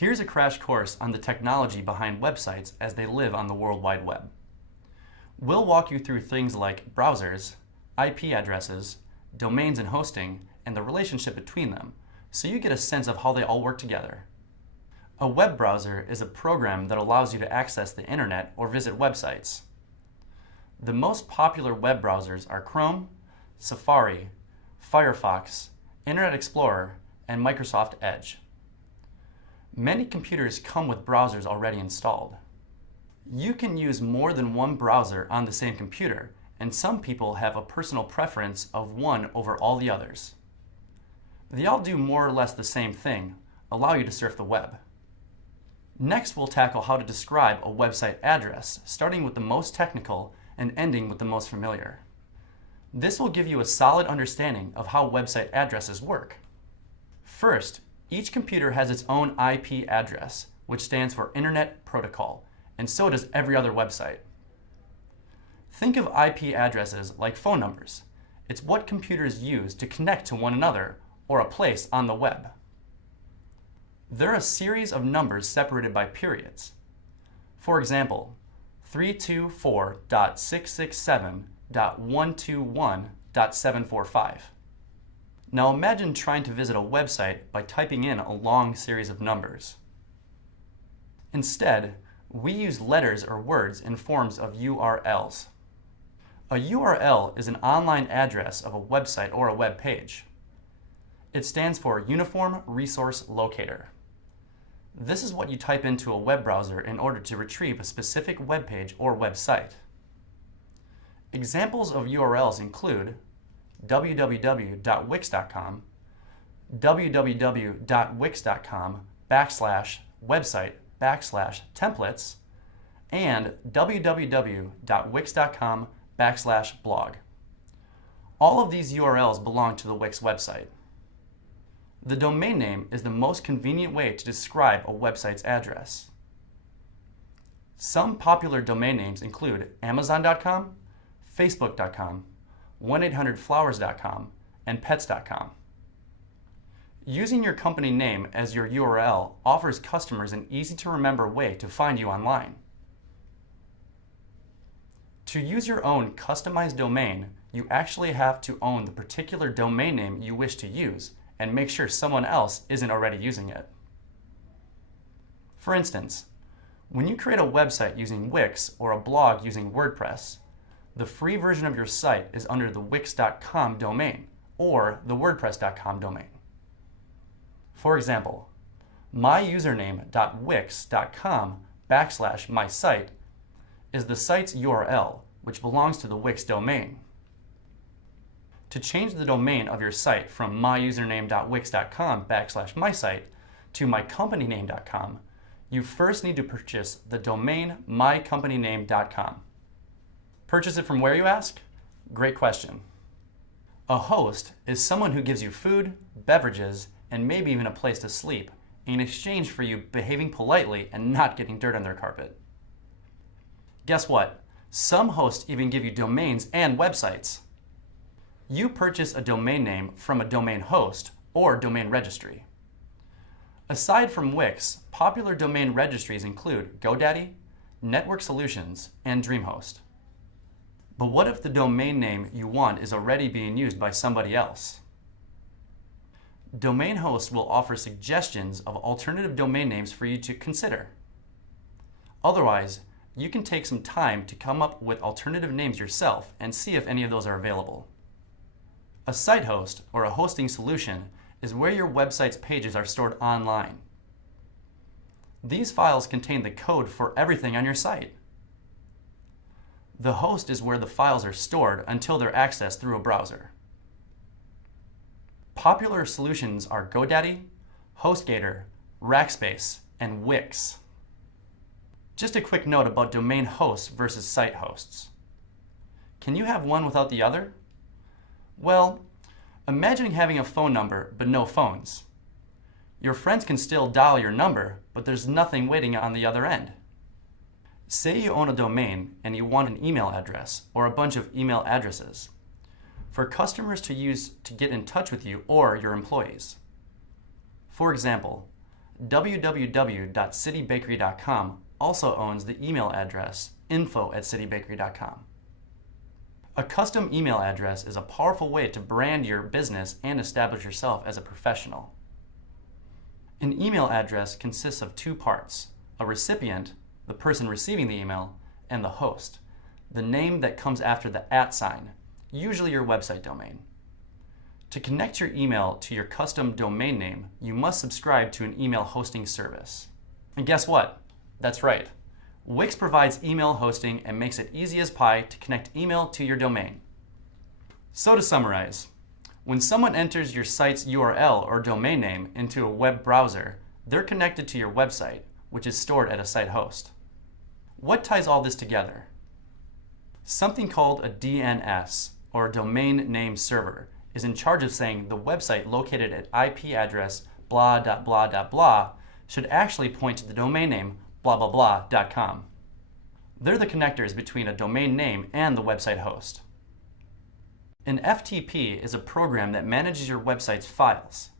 Here's a crash course on the technology behind websites as they live on the World Wide Web. We'll walk you through things like browsers, IP addresses, domains and hosting, and the relationship between them, so you get a sense of how they all work together. A web browser is a program that allows you to access the internet or visit websites. The most popular web browsers are Chrome, Safari, Firefox, Internet Explorer, and Microsoft Edge. Many computers come with browsers already installed. You can use more than one browser on the same computer, and some people have a personal preference of one over all the others. They all do more or less the same thing, allow you to surf the web. Next, we'll tackle how to describe a website address, starting with the most technical and ending with the most familiar. This will give you a solid understanding of how website addresses work. First, each computer has its own IP address, which stands for Internet Protocol, and so does every other website. Think of IP addresses like phone numbers. It's what computers use to connect to one another or a place on the web. They're a series of numbers separated by periods. For example, 324.667.121.745. Now imagine trying to visit a website by typing in a long series of numbers. Instead, we use letters or words in forms of URLs. A URL is an online address of a website or a web page. It stands for Uniform Resource Locator. This is what you type into a web browser in order to retrieve a specific web page or website. Examples of URLs include www.wix.com, www.wix.com/website/templates, and www.wix.com/blog. All of these URLs belong to the Wix website. The domain name is the most convenient way to describe a website's address. Some popular domain names include Amazon.com, Facebook.com, 1-800-Flowers.com, and Pets.com. Using your company name as your URL offers customers an easy-to-remember way to find you online. To use your own customized domain, you actually have to own the particular domain name you wish to use and make sure someone else isn't already using it. For instance, when you create a website using Wix or a blog using WordPress, the free version of your site is under the Wix.com domain or the WordPress.com domain. For example, myusername.wix.com/mysite is the site's URL, which belongs to the Wix domain. To change the domain of your site from myusername.wix.com/mysite to mycompanyname.com, you first need to purchase the domain mycompanyname.com. Purchase it from where, you ask? Great question. A host is someone who gives you food, beverages, and maybe even a place to sleep in exchange for you behaving politely and not getting dirt on their carpet. Guess what? Some hosts even give you domains and websites. You purchase a domain name from a domain host or domain registry. Aside from Wix, popular domain registries include GoDaddy, Network Solutions, and DreamHost. But what if the domain name you want is already being used by somebody else? Domain hosts will offer suggestions of alternative domain names for you to consider. Otherwise, you can take some time to come up with alternative names yourself and see if any of those are available. A site host, or a hosting solution, is where your website's pages are stored online. These files contain the code for everything on your site. The host is where the files are stored until they're accessed through a browser. Popular solutions are GoDaddy, HostGator, Rackspace, and Wix. Just a quick note about domain hosts versus site hosts. Can you have one without the other? Well, imagine having a phone number but no phones. Your friends can still dial your number, but there's nothing waiting on the other end. Say you own a domain and you want an email address or a bunch of email addresses for customers to use to get in touch with you or your employees. For example, www.citybakery.com also owns the email address info@citybakery.com. A custom email address is a powerful way to brand your business and establish yourself as a professional. An email address consists of two parts: a recipient, the person receiving the email, and the host, the name that comes after the @ sign, usually your website domain. To connect your email to your custom domain name, you must subscribe to an email hosting service. And guess what? That's right. Wix provides email hosting and makes it easy as pie to connect email to your domain. So to summarize, when someone enters your site's URL or domain name into a web browser, they're connected to your website, which is stored at a site host. What ties all this together? Something called a DNS, or Domain Name Server, is in charge of saying the website located at IP address blah blah blah blah should actually point to the domain name blah blah blah.com. They're the connectors between a domain name and the website host. An FTP is a program that manages your website's files.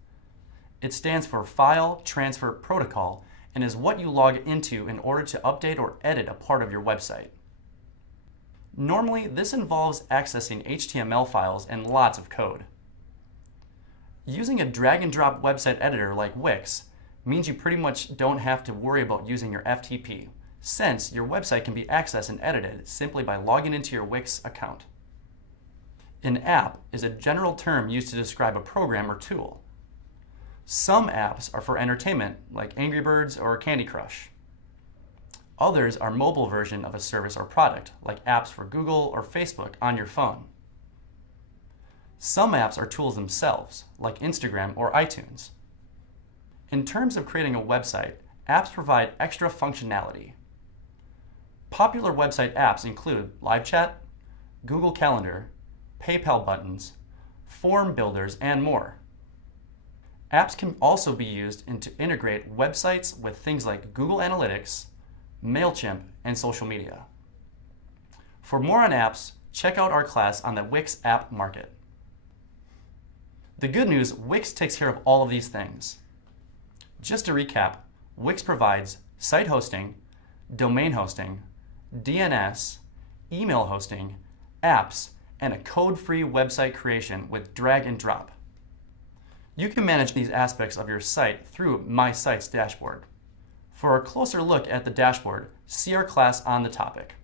It stands for File Transfer Protocol and is what you log into in order to update or edit a part of your website. Normally, this involves accessing HTML files and lots of code. Using a drag and drop website editor like Wix means you pretty much don't have to worry about using your FTP, since your website can be accessed and edited simply by logging into your Wix account. An app is a general term used to describe a program or tool. Some apps are for entertainment, like Angry Birds or Candy Crush. Others are mobile version of a service or product, like apps for Google or Facebook on your phone. Some apps are tools themselves, like Instagram or iTunes. In terms of creating a website, apps provide extra functionality. Popular website apps include live chat, Google Calendar, PayPal buttons, form builders, and more. Apps can also be used to integrate websites with things like Google Analytics, MailChimp, and social media. For more on apps, check out our class on the Wix app market. The good news, Wix takes care of all of these things. Just to recap, Wix provides site hosting, domain hosting, DNS, email hosting, apps, and a code-free website creation with drag and drop. You can manage these aspects of your site through My Site's dashboard. For a closer look at the dashboard, see our class on the topic.